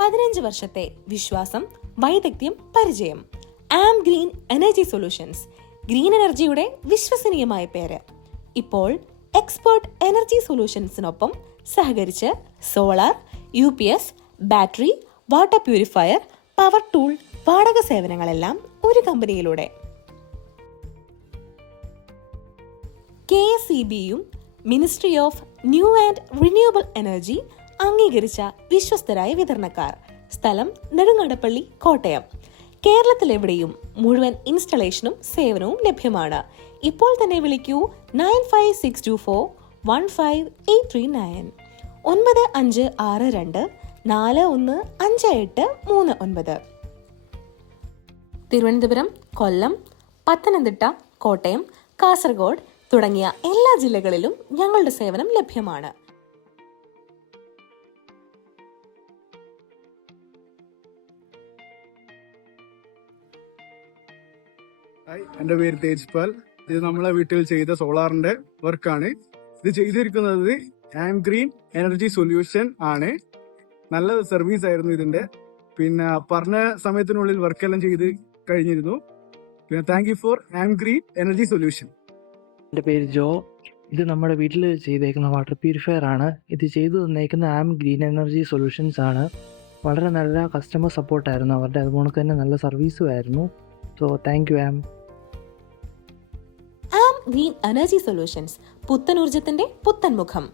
15 വർഷത്തെ വിശ്വാസം, വൈദഗ്ധ്യം, പരിചയം. ആം ഗ്രീൻ എനർജി സൊല്യൂഷൻസ്, ഗ്രീൻ എനർജിയുടെ വിശ്വസനീയമായ പേര്. ഇപ്പോൾ എക്സ്പേർട്ട് എനർജി സൊല്യൂഷൻസിനൊപ്പം സഹകരിച്ച് solar, UPS, battery, water purifier, power tool, വാടക സേവനങ്ങളെല്ലാം ഒരു കമ്പനിയിലൂടെ. KSEBയും ministry of new and renewable energy അംഗീകരിച്ച വിശ്വസ്തരായ വിതരണക്കാർ. സ്ഥലം നെടുങ്ങാടപ്പള്ളി, കോട്ടയം. കേരളത്തിലെവിടെയും മുഴുവൻ ഇൻസ്റ്റലേഷനും സേവനവും ലഭ്യമാണ്. ഇപ്പോൾ തന്നെ വിളിക്കൂ 9562415839 9562415839. തിരുവനന്തപുരം, കൊല്ലം, പത്തനംതിട്ട, കോട്ടയം, കാസർഗോഡ് തുടങ്ങിയ എല്ലാ ജില്ലകളിലും ഞങ്ങളുടെ സേവനം ലഭ്യമാണ്. ഹായ്, എൻ്റെ പേര് തേജ്പാൽ. ഇത് നമ്മളെ വീട്ടിൽ ചെയ്ത സോളാറിന്റെ വർക്കാണ്. ഇത് ചെയ്തിരിക്കുന്നത് ആം ഗ്രീൻ എനർജി സൊല്യൂഷൻ ആണ്. നല്ല സർവീസ് ആയിരുന്നു ഇതിന്റെ. പിന്നെ പറഞ്ഞ സമയത്തിനുള്ളിൽ വർക്കെല്ലാം ചെയ്ത് കഴിഞ്ഞിരുന്നു. പിന്നെ thank you for Aum green energy solution. എൻ്റെ പേര് ജോ. ഇത് നമ്മുടെ വീട്ടിൽ ചെയ്തേക്കുന്ന വാട്ടർ പ്യൂരിഫയർ ആണ്. ഇത് ചെയ്തു തന്നേക്കുന്ന ആം ഗ്രീൻ എനർജി സൊല്യൂഷൻസ് ആണ്. വളരെ നല്ല കസ്റ്റമർ സപ്പോർട്ടായിരുന്നു അവരുടെ. അതുകൊണ്ട് തന്നെ നല്ല സർവീസും ആയിരുന്നു. So thank you Aum green energy solutions, പുത്തൻ ഊർജത്തിന്റെ പുത്തൻ മുഖം.